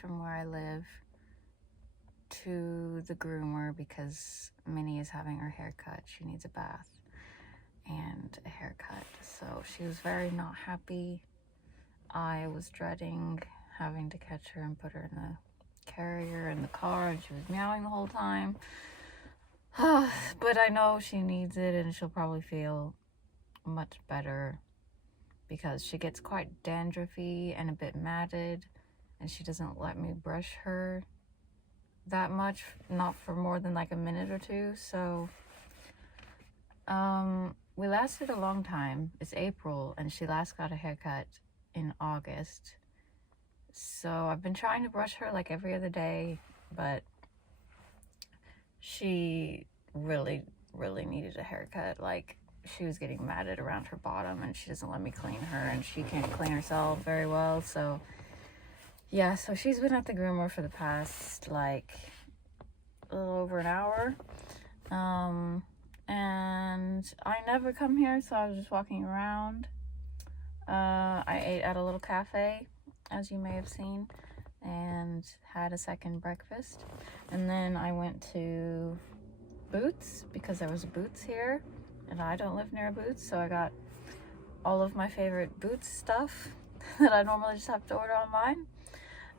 from where I live to the groomer because Minnie is having her hair cut. She needs a bath and a haircut. So she was very not happy. I was dreading having to catch her and put her in the carrier in the car, and she was meowing the whole time. But I know she needs it, and she'll probably feel much better because she gets quite dandruffy and a bit matted, and she doesn't let me brush her that much, not for more than like a minute or two. So we lasted a long time. It's April, and she last got a haircut in August. So I've been trying to brush her like every other day, but she really needed a haircut. Like, she was getting matted around her bottom, and she doesn't let me clean her, and she can't clean herself very well. So yeah, so she's been at the groomer for the past like a little over an hour. And I never come here, so I was just walking around. I ate at a little cafe, as you may have seen, and had a second breakfast. And then I went to Boots because there was a Boots here, and I don't live near a Boots, so I got all of my favorite Boots stuff that I normally just have to order online.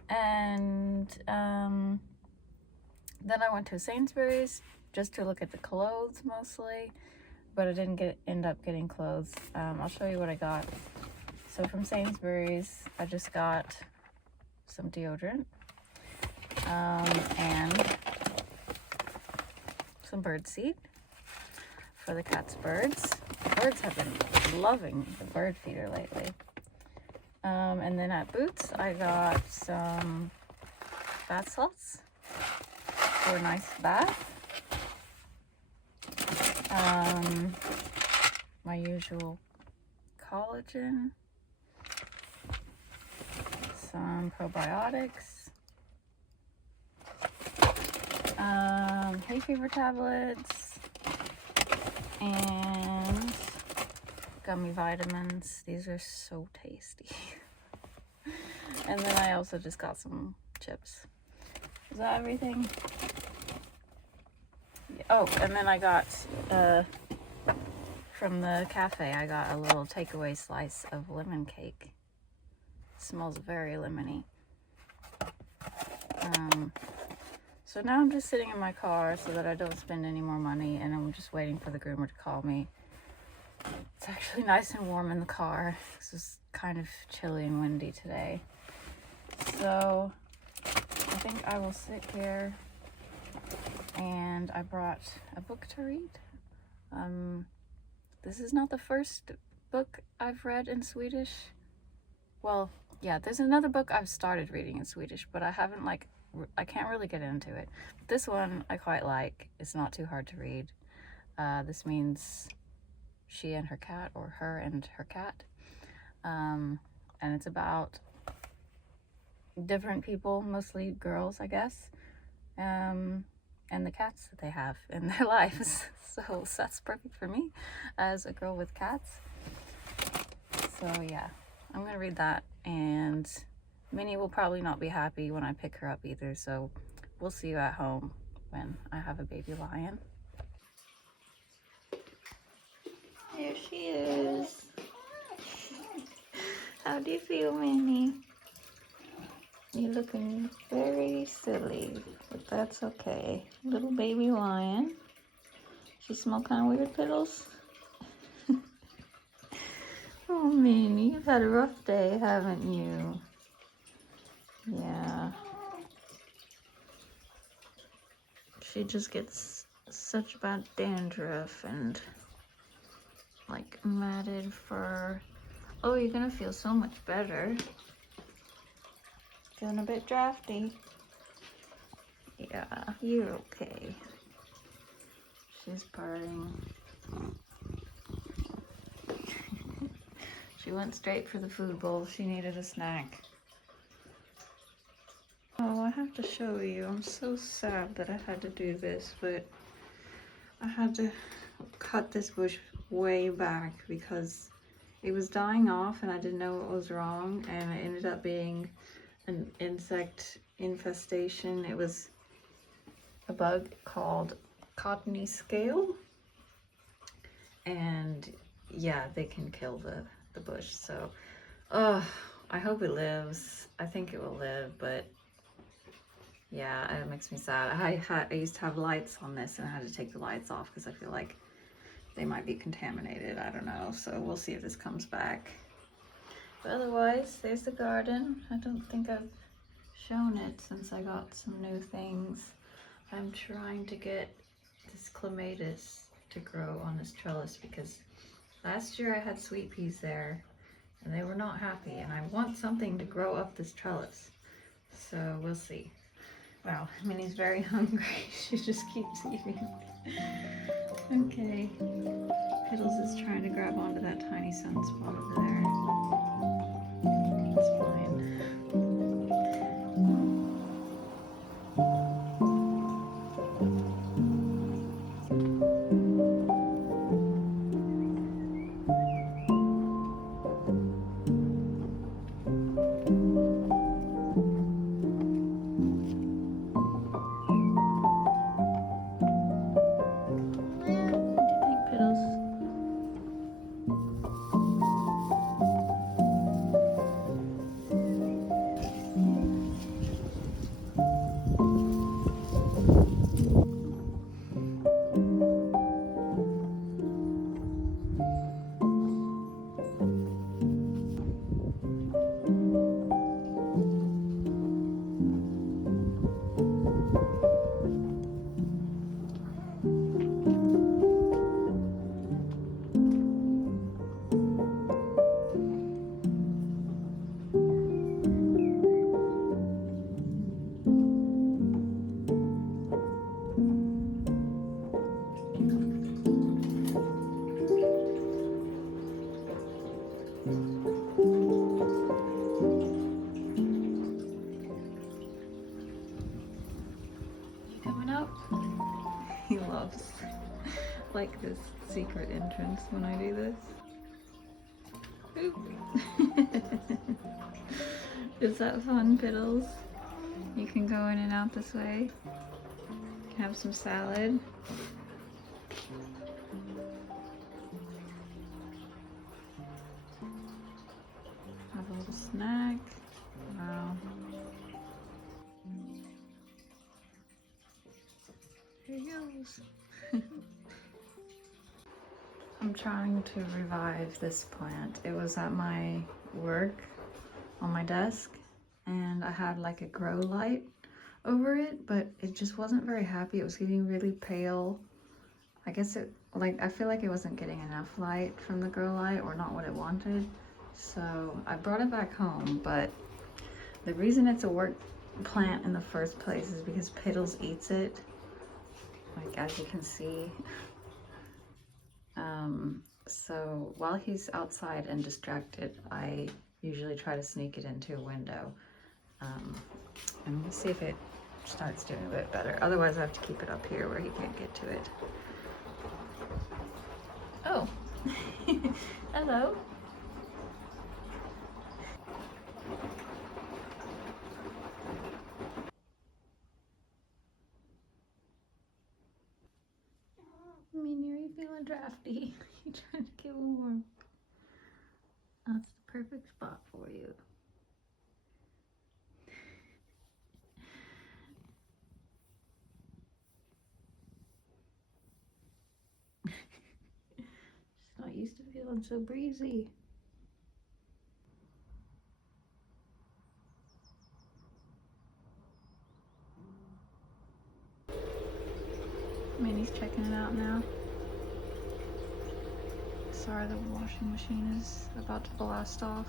And then I went to Sainsbury's just to look at the clothes mostly, but I didn't end up getting clothes. I'll show you what I got. So from Sainsbury's, I just got some deodorant and some bird seed for the cat's birds. The birds have been loving the bird feeder lately. And then at Boots, I got some bath salts for a nice bath. My usual collagen, some probiotics, hay fever tablets, and gummy vitamins. These are so tasty. And then I also just got some chips. Is that everything? Oh, and then I got, from the cafe, I got a little takeaway slice of lemon cake. It smells very lemony. So now I'm just sitting in my car so that I don't spend any more money, and I'm just waiting for the groomer to call me. It's actually nice and warm in the car. This is kind of chilly and windy today. So I think I will sit here, and I brought a book to read. This is not the first book I've read in Swedish. Well, yeah, there's another book I've started reading in Swedish, but I haven't I can't really get into it. But this one I quite like. It's not too hard to read. This means she and her cat, or her and her cat. And it's about different people, mostly girls, I guess, and the cats that they have in their lives. So that's perfect for me as a girl with cats. So yeah, I'm gonna read that, and Minnie will probably not be happy when I pick her up either, so we'll see you at home when I have a baby lion. There she is. How do you feel, Minnie? You're looking very silly, but that's okay. Little baby lion. She smell kind of weird, Piddles? Oh, Minnie, you've had a rough day, haven't you? Yeah. She just gets such bad dandruff and like matted fur. Oh, you're gonna feel so much better. Feeling a bit drafty. Yeah, you're okay. She's purring. She went straight for the food bowl. She needed a snack. Oh, I have to show you. I'm so sad that I had to do this, but I had to cut this bush way back because it was dying off and I didn't know what was wrong, and it ended up being an insect infestation. It was a bug called cottony scale, and yeah, they can kill the bush. So I hope it lives. I think it will live, but yeah, it makes me sad. I used to have lights on this, and I had to take the lights off because I feel like they might be contaminated. I don't know. So we'll see if this comes back. But otherwise, there's the garden. I don't think I've shown it since I got some new things. I'm trying to get this clematis to grow on this trellis because last year I had sweet peas there and they were not happy, and I want something to grow up this trellis. So we'll see. Wow, Minnie's very hungry. She just keeps eating. Okay. Piddles is trying to grab onto that tiny sunspot over there. It's fine. He loves like this secret entrance when I do this. Is that fun, Piddles? You can go in and out this way. Have some salad. Have a little snack. Wow. Here he goes. I'm trying to revive this plant. It was at my work on my desk, and I had like a grow light over it, but it just wasn't very happy. It was getting really pale. I guess I feel like it wasn't getting enough light from the grow light, or not what it wanted. So I brought it back home, but the reason it's a work plant in the first place is because Piddles eats it, like as you can see. So while he's outside and distracted, I usually try to sneak it into a window. And we'll see if it starts doing a bit better. Otherwise I have to keep it up here where he can't get to it. Oh, hello. Minnie, are you feeling drafty? You trying to get warm? That's the perfect spot for you. Just not used to feeling so breezy. Minnie's checking it out now. Sorry, the washing machine is about to blast off.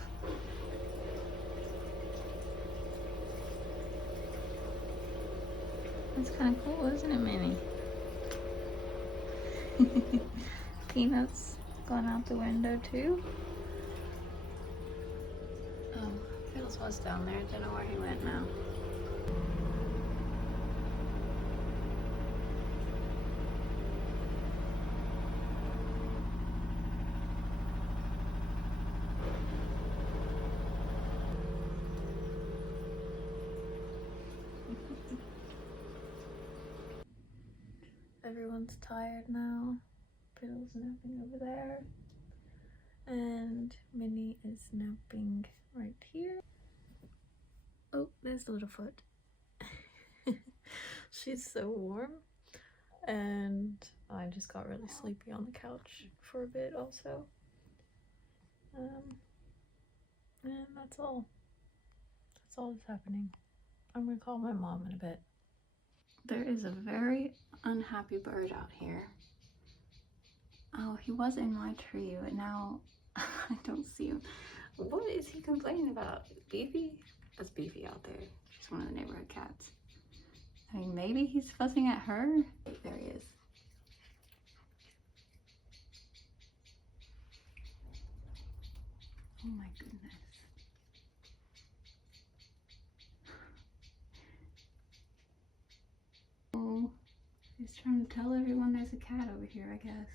That's kind of cool, isn't it, Minnie? Peanuts going out the window too. Oh, Fiddles was down there. Don't know where he went now. everyone's tired now. Fiddle's napping over there. And Minnie is napping right here. Oh, there's Littlefoot. She's so warm. And I just got really sleepy on the couch for a bit also. And that's all. That's all that's happening. I'm gonna call my mom in a bit. There is a very unhappy bird out here. Oh, he was in my tree, but now I don't see him. What is he complaining about? Beefy? That's Beefy out there. She's one of the neighborhood cats. I mean, maybe he's fussing at her. There he is. Oh my goodness. Oh, he's trying to tell everyone there's a cat over here, I guess.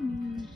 Minnie.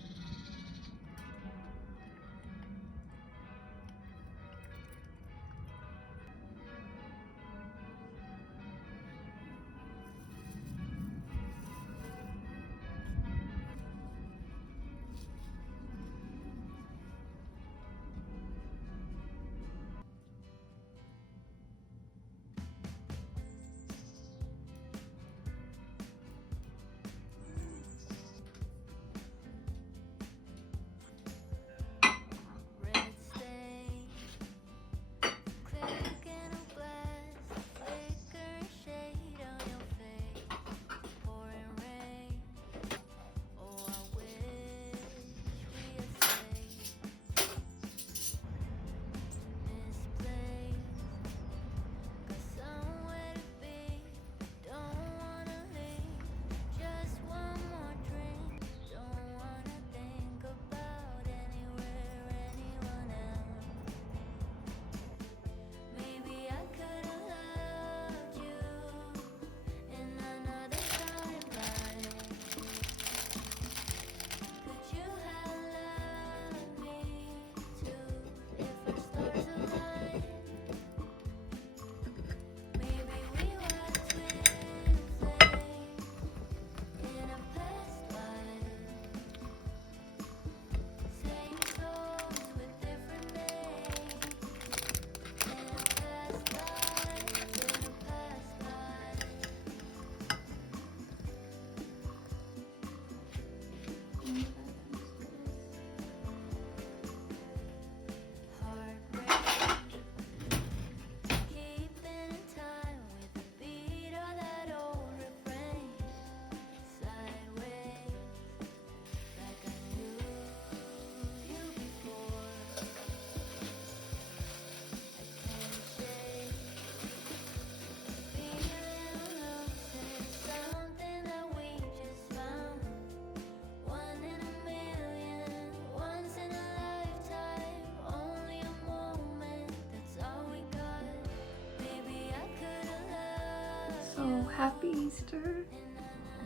So happy Easter.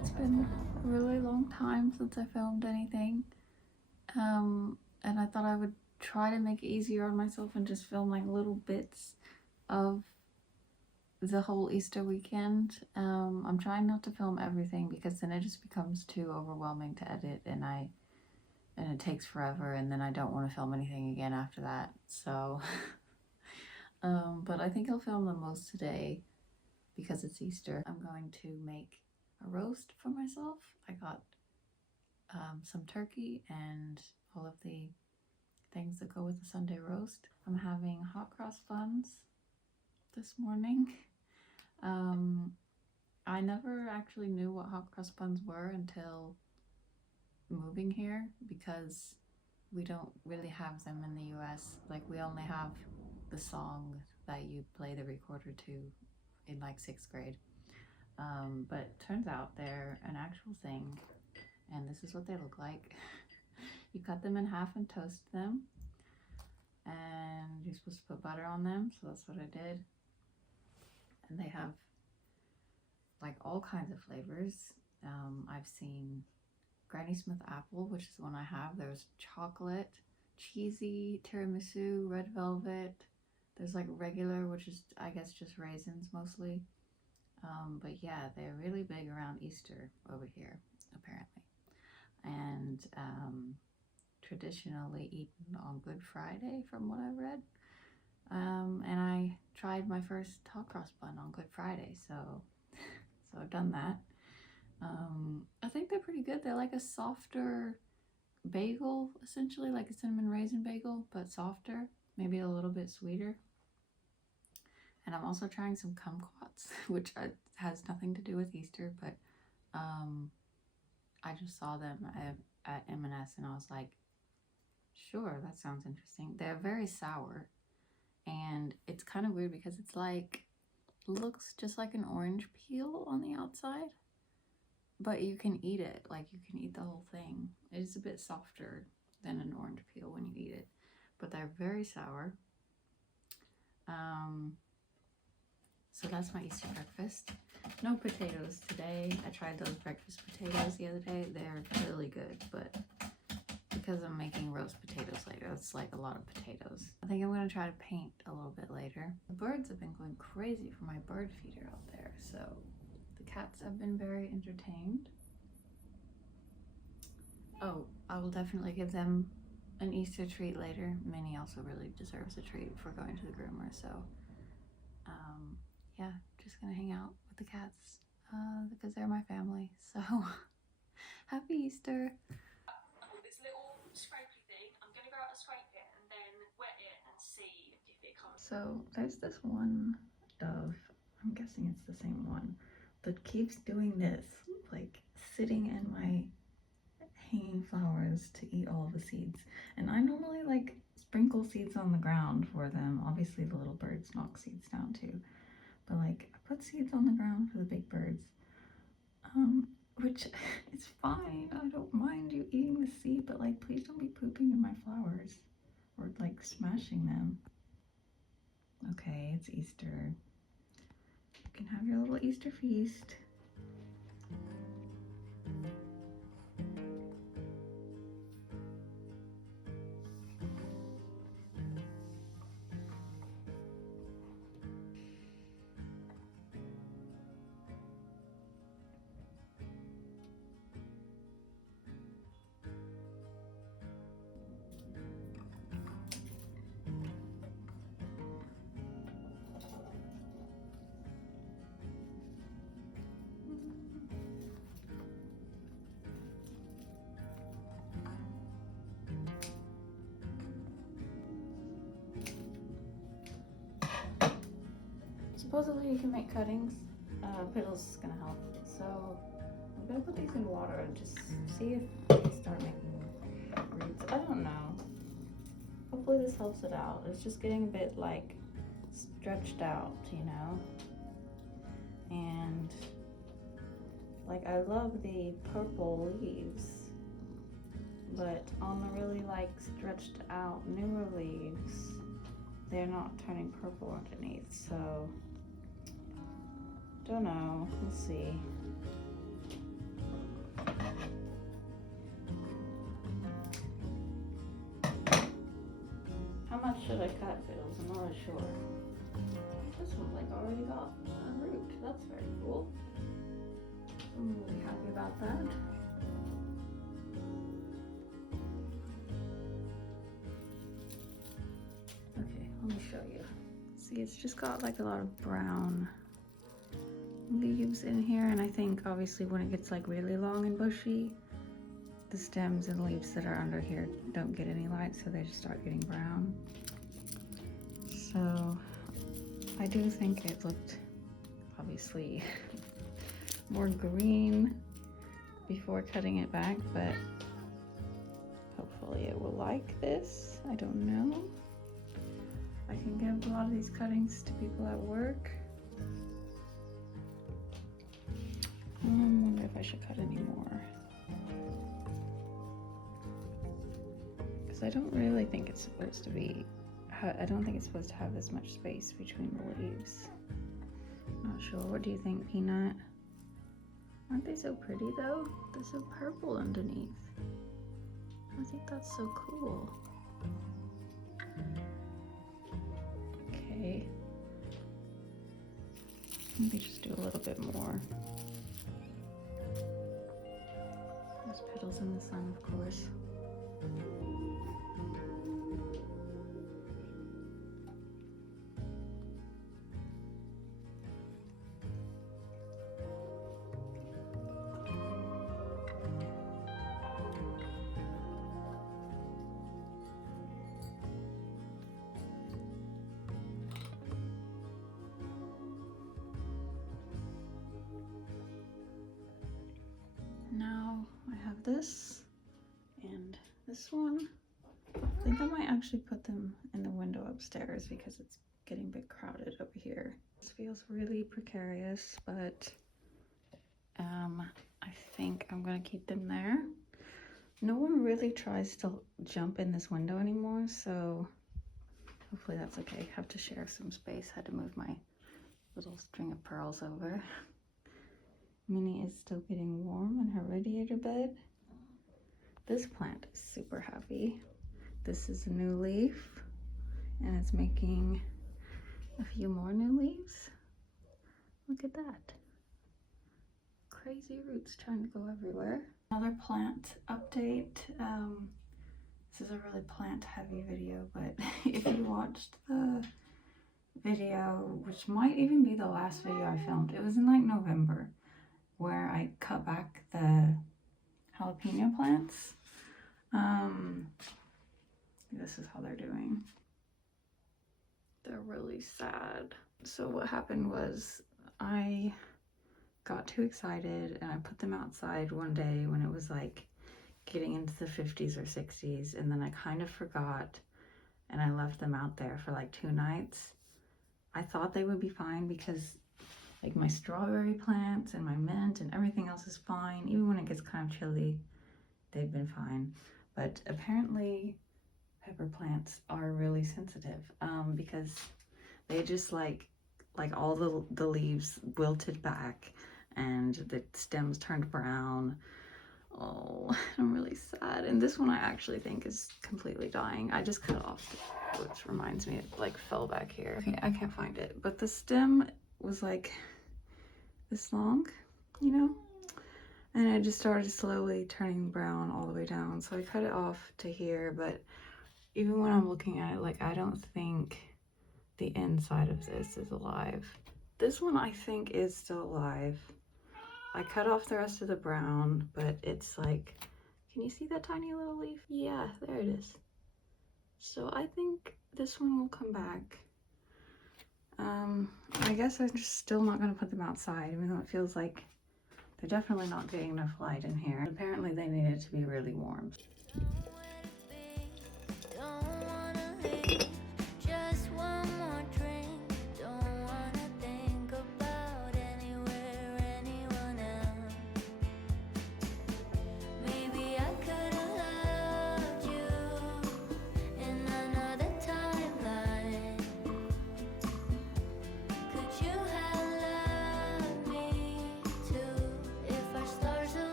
It's been a really long time since I filmed anything. And I thought I would try to make it easier on myself and just film like little bits of the whole Easter weekend. I'm trying not to film everything because then it just becomes too overwhelming to edit and it takes forever, and then I don't want to film anything again after that. So but I think I'll film the most today because it's Easter. I'm going to make a roast for myself. I got some turkey and all of the things that go with the Sunday roast. I'm having hot cross buns this morning. I never actually knew what hot cross buns were until moving here, because we don't really have them in the US. Like, we only have the song that you play the recorder to in like 6th grade. But turns out they're an actual thing, and this is what they look like. You cut them in half and toast them, and you're supposed to put butter on them, so that's what I did. And they have like all kinds of flavors. I've seen Granny Smith apple, which is the one I have. There's chocolate, cheesy, tiramisu, red velvet. There's like regular, which is I guess just raisins mostly. But yeah, they're really big around Easter over here, apparently. And traditionally eaten on Good Friday, from what I've read. And I tried my first hot cross bun on Good Friday, so I've done that. I think they're pretty good. They're like a softer bagel, essentially, like a cinnamon raisin bagel, but softer, maybe a little bit sweeter. And I'm also trying some kumquats, which has nothing to do with Easter, but I just saw them at M&S and I was like, sure, that sounds interesting. They're very sour, and it's kind of weird because it's like, looks just like an orange peel on the outside, but you can eat it. Like, you can eat the whole thing. It's a bit softer than an orange peel when you eat it, but they're very sour. So that's my Easter breakfast. No potatoes today. I tried those breakfast potatoes the other day. They're really good, but because I'm making roast potatoes later, it's like a lot of potatoes. I think I'm gonna try to paint a little bit later. The birds have been going crazy for my bird feeder out there, so the cats have been very entertained. Oh, I will definitely give them an Easter treat later. Minnie also really deserves a treat for going to the groomer, so yeah, just gonna hang out with the cats because they're my family. So happy Easter. This little scrapey thing, I'm gonna go out and scrape it and then wet it and see if it comes. So there's this one dove, I'm guessing it's the same one, that keeps doing this, like sitting in my hanging flowers to eat all of the seeds. And I normally like sprinkle seeds on the ground for them. Obviously the little birds knock seeds down too, but like I put seeds on the ground for the big birds, which is fine. I don't mind you eating the seed, but like, please don't be pooping in my flowers or like smashing them. Okay, it's Easter. You can have your little Easter feast. Supposedly you can make cuttings. Piddles is gonna help. So I'm gonna put these in water and just see if they start making roots. I don't know. Hopefully this helps it out. It's just getting a bit like stretched out, you know? And like, I love the purple leaves, but on the really like stretched out newer leaves, they're not turning purple underneath, so don't know. We'll see. How much should I cut, Fiddles? I'm not really sure. This one's like already got a root. That's very cool. I'm really happy about that. Okay, let me show you. See, it's just got like a lot of brown leaves in here, and I think obviously when it gets like really long and bushy, the stems and leaves that are under here don't get any light, so they just start getting brown. So I do think it looked obviously more green before cutting it back, but hopefully it will like this. I don't know. I can give a lot of these cuttings to people at work. I wonder if I should cut any more. Because I don't really think it's supposed to be, I don't think it's supposed to have this much space between the leaves. Not sure. What do you think, Peanut? Aren't they so pretty though? They're so purple underneath. I think that's so cool. Okay. Maybe just do a little bit more. There's petals in the sun, of course. Now I have this and this one. I think I might actually put them in the window upstairs because it's getting a bit crowded over here. This feels really precarious, but I think I'm gonna keep them there. No one really tries to jump in this window anymore, so hopefully that's okay. I have to share some space. I had to move my little string of pearls over. Minnie is still getting warm in her radiator bed. This plant is super happy. This is a new leaf, and it's making a few more new leaves. Look at that. Crazy roots trying to go everywhere. Another plant update. This is a really plant heavy video, but if you watched the video, which might even be the last video I filmed, it was in like November, where I cut back the jalapeno plants. This is how they're doing. They're really sad. So what happened was I got too excited and I put them outside one day when it was like getting into the 50s or 60s, and then I kind of forgot and I left them out there for like 2 nights. I thought they would be fine because like my strawberry plants and my mint and everything else is fine. Even when it gets kind of chilly, they've been fine. But apparently pepper plants are really sensitive because they just like all the leaves wilted back and the stems turned brown. Oh, I'm really sad. And this one I actually think is completely dying. I just cut off, which reminds me, it like fell back here. Okay, I can't find it, but the stem was like this long, you know, and it just started slowly turning brown all the way down. So I cut it off to here, but even when I'm looking at it, like I don't think the inside of this is alive. This one I think is still alive. I cut off the rest of the brown, but it's like, can you see that tiny little leaf? Yeah, there it is. So I think this one will come back. I guess I'm just still not gonna put them outside, even though it feels like they're definitely not getting enough light in here. Apparently they need it to be really warm.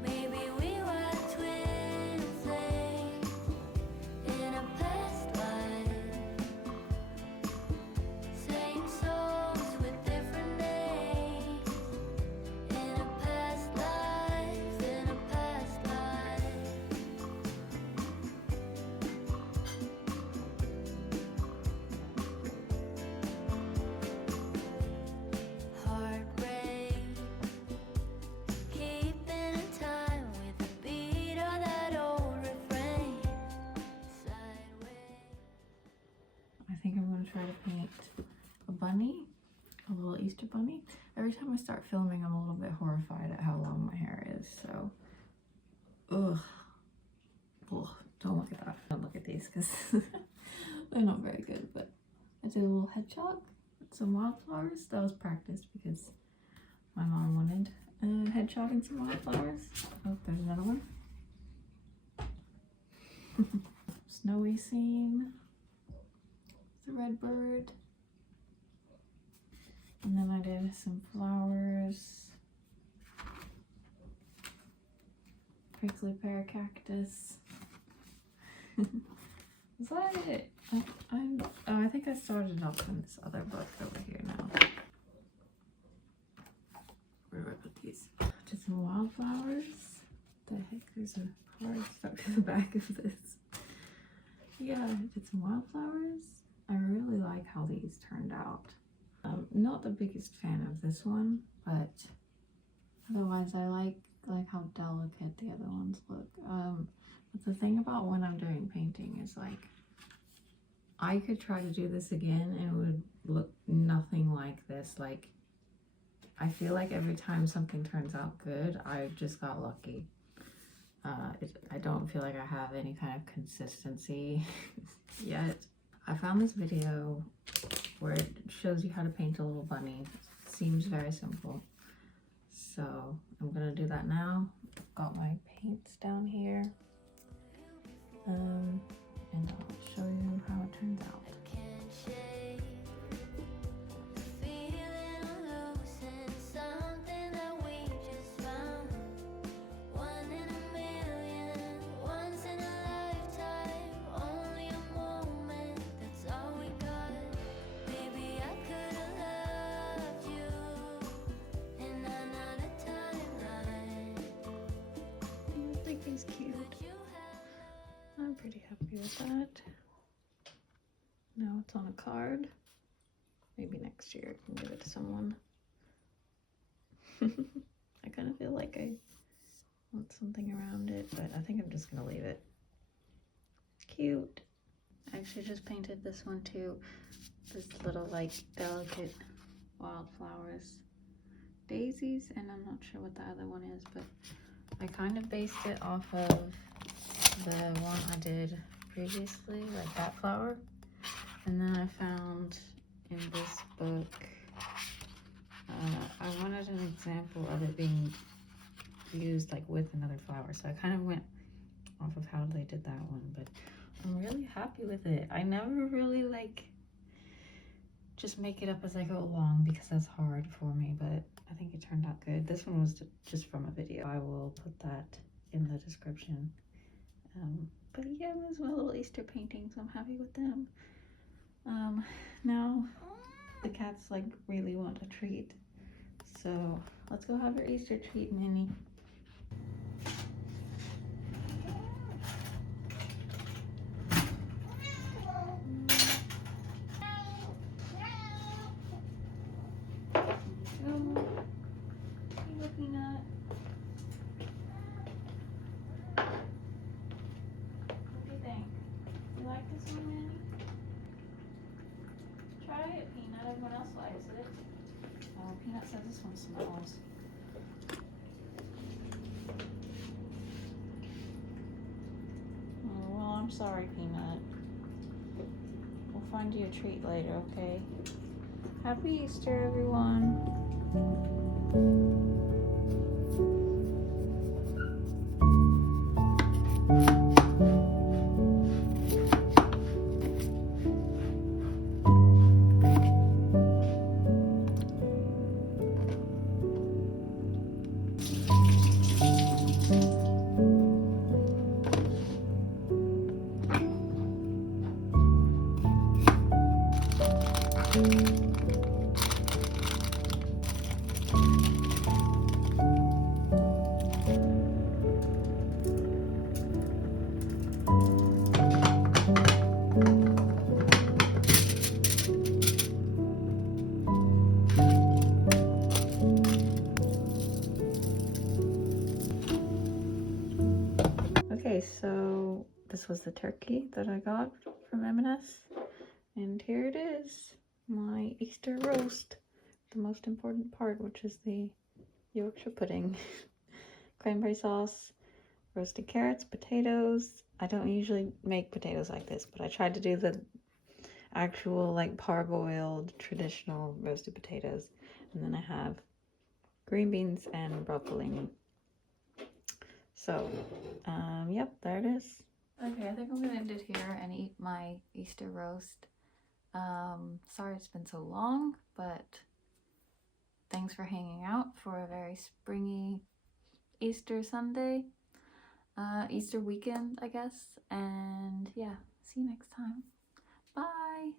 Maybe start filming, I'm a little bit horrified at how long my hair is, so ugh. Ugh. Don't look at that. Don't look at these because they're not very good, but I did a little hedgehog with some wildflowers. That was practice because my mom wanted a hedgehog and some wildflowers. Oh, there's another one. Snowy scene. The red bird. And then I did some flowers. Prickly pear cactus. Is that it? I think I started off in this other book over here now. Where do I put these? Just some wildflowers. The heck, there's a card stuck to the back of this. Yeah, I did some wildflowers. I really like how these turned out. Not the biggest fan of this one, but otherwise I like how delicate the other ones look. But the thing about when I'm doing painting is like I could try to do this again and it would look nothing like this. Like I feel like every time something turns out good, I just got lucky. I don't feel like I have any kind of consistency yet. I found this video where it shows you how to paint a little bunny. It seems very simple. So I'm gonna do that now. I've got my paints down here. And I'll show you how it turns out. He's cute. I'm pretty happy with that. Now it's on a card. Maybe next year I can give it to someone. I kind of feel like I want something around it, but I think I'm just gonna leave it. Cute. I actually just painted this one too. This little like delicate wildflowers. Daisies, and I'm not sure what the other one is, but I kind of based it off of the one I did previously, like that flower. And then I found in this book, I wanted an example of it being used like with another flower. So I kind of went off of how they did that one, but I'm really happy with it. I never really like just make it up as I go along because that's hard for me, but I think it turned out good. This one was just from a video. I will put that in the description. But yeah, those are my little Easter paintings. I'm happy with them. Now the cats like really want a treat. So let's go have your Easter treat, Minnie. Peanut. What do you think? You like this one, Minnie? Try it, Peanut. Everyone else likes it. Oh, Peanut says this one smells. Oh, well, I'm sorry, Peanut. We'll find you a treat later, okay? Happy Easter, everyone. Okay, so this was the turkey that I got from M&S, and here it is, my Easter roast the most important part, which is the Yorkshire pudding. Cranberry sauce, roasted carrots, potatoes. I don't usually make potatoes like this, but I tried to do the actual like parboiled traditional roasted potatoes. And then I have green beans and broccoli. So, yep, there it is. Okay, I think I'm gonna end it here and eat my Easter roast. Sorry it's been so long, but thanks for hanging out for a very springy Easter Sunday. Easter weekend, I guess. And yeah, see you next time. Bye!